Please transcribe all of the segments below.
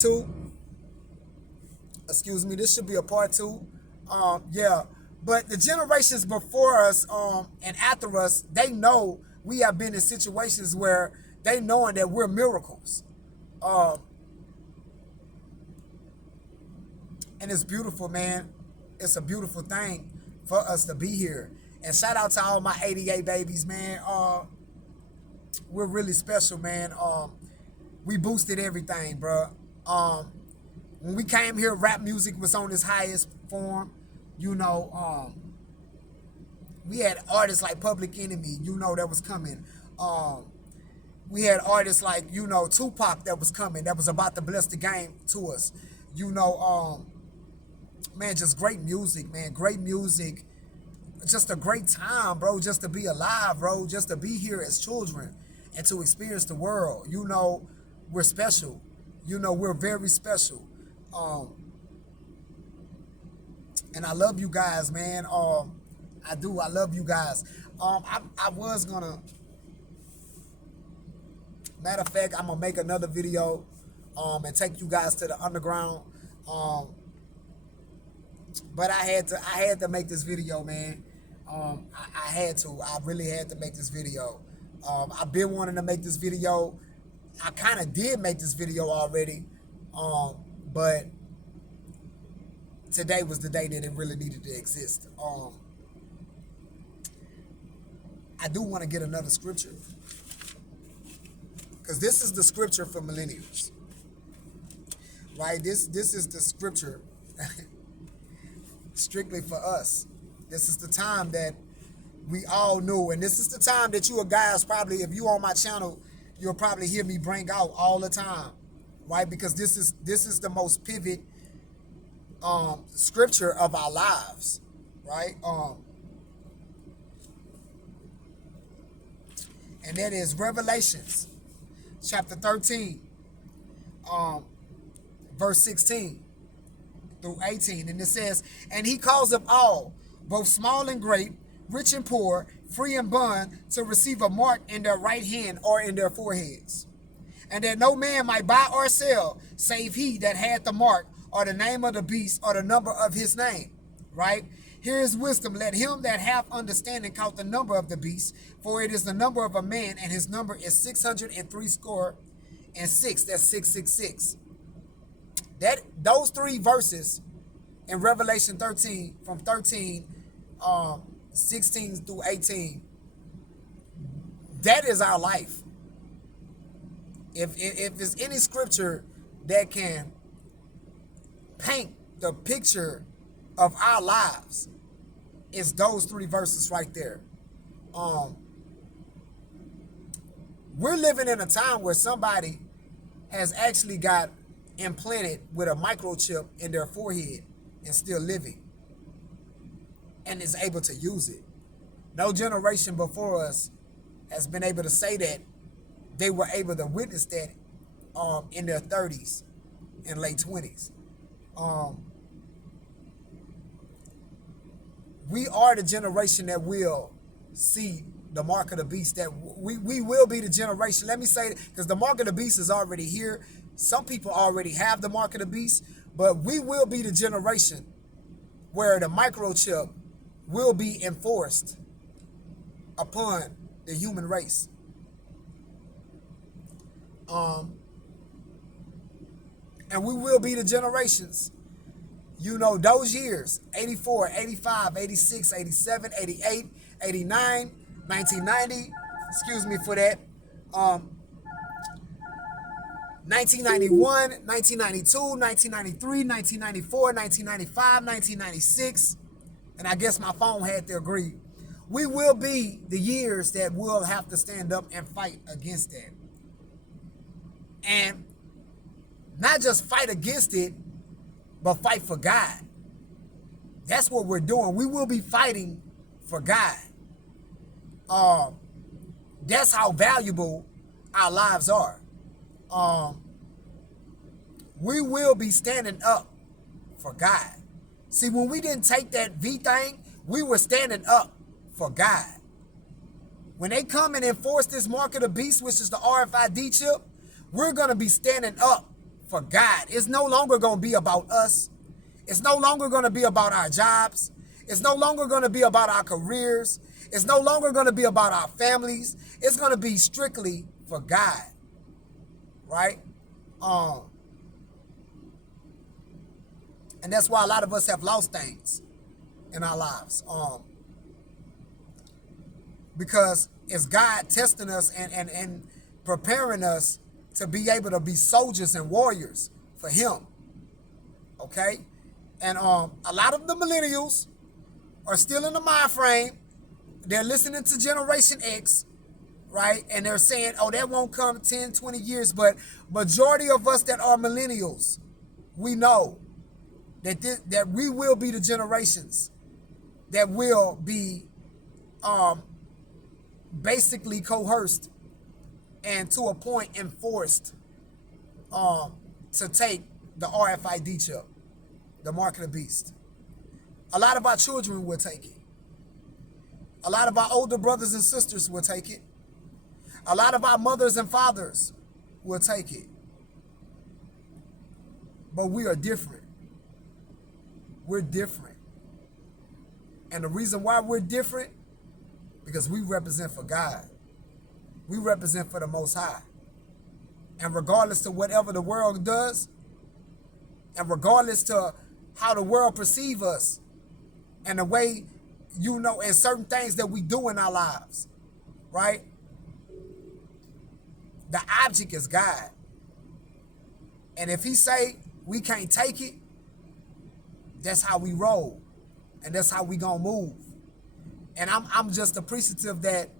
Two. Excuse me. This should be a part two. Yeah. But the generations before us, and after us, they know we have been in situations where they knowing that we're miracles. Um, and it's beautiful, man. It's a beautiful thing for us to be here. And shout out to all my 88 babies, man. We're really special, man. We boosted everything, bro. When we came here, rap music was on its highest form. You know, we had artists like Public Enemy, that was coming. Um, we had artists like, Tupac that was coming, that was about to bless the game to us. You know, man, just great music, man. Great music. Just a great time, bro. Just to be alive, bro. Just to be here as children and to experience the world. We're special. We're very special. Um, and I love you guys, man. I do. I love you guys. I was gonna. Matter of fact, I'm gonna make another video, and take you guys to the underground. Um, but I had to make this video, man. I had to. I really had to make this video. I've been wanting to make this video. I kind of did make this video already, but today was the day that it really needed to exist. I do want to get another scripture because this is the scripture for millennials, right? This is the scripture strictly for us. This is the time that we all knew, and this is the time that you guys probably, if you on my channel, you'll probably hear me bring out all the time, right? Because this is the most pivot scripture of our lives, right? And that is Revelations chapter 13, um, verse 16 through 18. And it says, and he calls up all, both small and great, rich and poor, free and bond, to receive a mark in their right hand or in their foreheads. And that no man might buy or sell, save he that had the mark, or the name of the beast, or the number of his name. Right? Here is wisdom. Let him that hath understanding count the number of the beast, for it is the number of a man, and his number is 603 score and six. That's 666. Those three verses in Revelation 13, from 13, 16 through 18, that is our life. If there's any scripture that can paint the picture of our lives, it's those three verses right there. We're living in a time where somebody has actually got implanted with a microchip in their forehead and still living and is able to use it. No generation before us has been able to say that they were able to witness that in their 30s and late 20s. We are the generation that will see the mark of the beast. That we will be the generation. Let me say that, because the mark of the beast is already here. Some people already have the mark of the beast, but we will be the generation where the microchip will be enforced upon the human race. And we will be the generations, those years, 84, 85, 86, 87, 88, 89, 1990, excuse me for that, 1991, 1992, 1993, 1994, 1995, 1996, and I guess my phone had to agree. We will be the years that will have to stand up and fight against that. And not just fight against it, but fight for God. That's what we're doing. We will be fighting for God. That's how valuable our lives are. We will be standing up for God. See, when we didn't take that V thing, we were standing up for God. When they come and enforce this mark of the beast, which is the RFID chip, we're going to be standing up for God. It's no longer going to be about us. It's no longer going to be about our jobs. It's no longer going to be about our careers. It's no longer going to be about our families. It's going to be strictly for God, right? And that's why a lot of us have lost things in our lives. Because it's God testing us and preparing us to be able to be soldiers and warriors for Him. Okay? And a lot of the millennials are still in the mind frame. They're listening to Generation X, right? And they're saying, oh, that won't come 10, 20 years. But majority of us that are millennials, we know that we will be the generations that will be basically coerced and to a point enforced to take the RFID chip, the mark of the beast. A lot of our children will take it. A lot of our older brothers and sisters will take it. A lot of our mothers and fathers will take it. But we are different. We're different. And the reason why we're different, because we represent for God. We represent for the Most High. And regardless to whatever the world does, and regardless to how the world perceives us, and the way, and certain things that we do in our lives, right? The object is God. And if He say we can't take it, that's how we roll. And that's how we gonna move. And I'm just appreciative that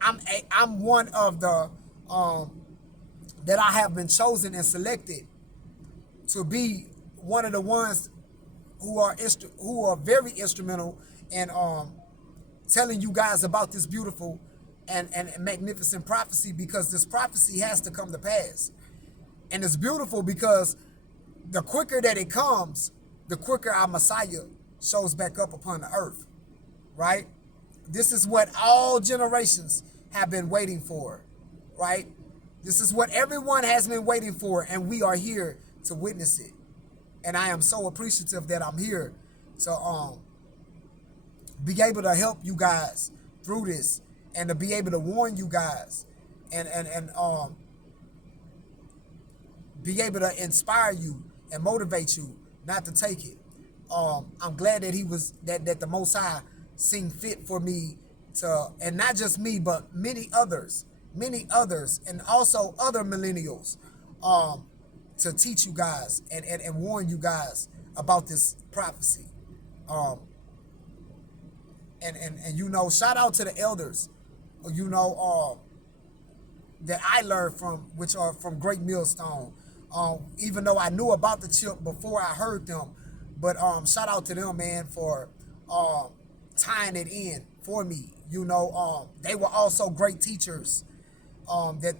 I'm one of the that I have been chosen and selected to be one of the ones who are very instrumental in telling you guys about this beautiful and magnificent prophecy, because this prophecy has to come to pass. And it's beautiful because the quicker that it comes, the quicker our Messiah shows back up upon the earth, right? This is what all generations have been waiting for, right? This is what everyone has been waiting for, and we are here to witness it. And I am so appreciative that I'm here to be able to help you guys through this, and to be able to warn you guys and be able to inspire you and motivate you not to take it. I'm glad that that the Most High seen fit for me to, and not just me, but many others, and also other millennials, to teach you guys and warn you guys about this prophecy. And shout out to the elders, that I learned from, which are from Great Millstone. Even though I knew about the chip before I heard them, but shout out to them, man, for tying it in for me. They were also great teachers that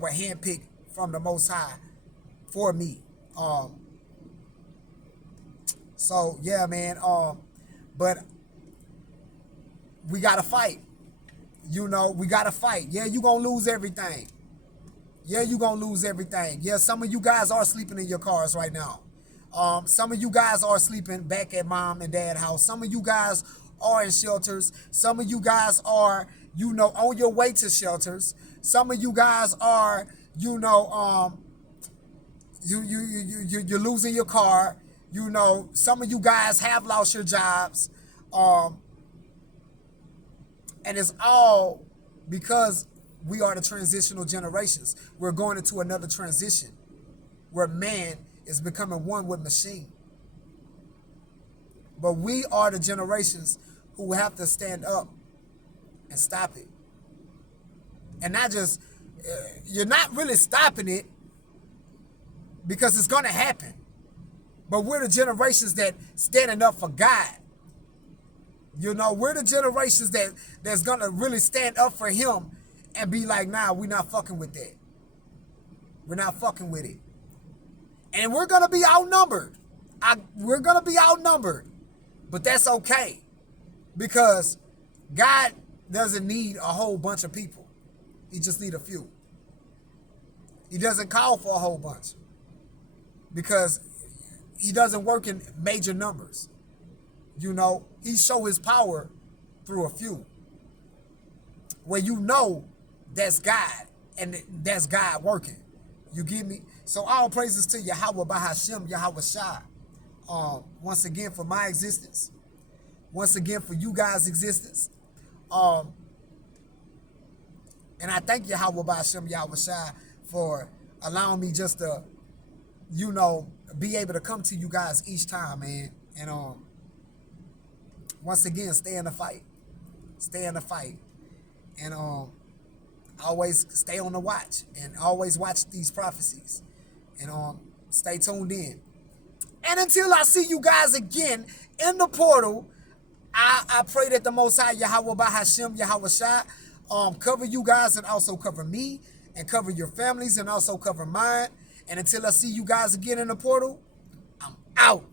were handpicked from the Most High for me. So yeah, man. But we gotta fight. We gotta fight. Yeah, you gonna lose everything. Yeah, you gonna lose everything. Yeah, some of you guys are sleeping in your cars right now. Some of you guys are sleeping back at mom and dad house. Some of you guys are in shelters. Some of you guys are, on your way to shelters. Some of you guys are, you're losing your car. Some of you guys have lost your jobs. And it's all because we are the transitional generations. We're going into another transition where man is becoming one with machine. But we are the generations who have to stand up and stop it. And not just, you're not really stopping it because it's going to happen. But we're the generations that standing up for God. We're the generations that's going to really stand up for Him and be like, nah, we're not fucking with that. We're not fucking with it. And we're going to be outnumbered. We're going to be outnumbered. But that's okay. Because God doesn't need a whole bunch of people. He just needs a few. He doesn't call for a whole bunch because he doesn't work in major numbers. You know, he show his power through a few. Where you know that's God and that's God working. You get me? So all praises to Yahweh Bahashem, Yahweh Shai. Once again for my existence. Once again for you guys' existence. And I thank Yahweh Bahashem, Yahweh Shai for allowing me just to, you know, be able to come to you guys each time, man. And once again, stay in the fight. Stay in the fight. And always stay on the watch. And always watch these prophecies. And stay tuned in. And until I see you guys again in the portal, I pray that the Most High Yahweh Bahashem, Yahweh Shai, cover you guys and also cover me and cover your families and also cover mine. And until I see you guys again in the portal, I'm out.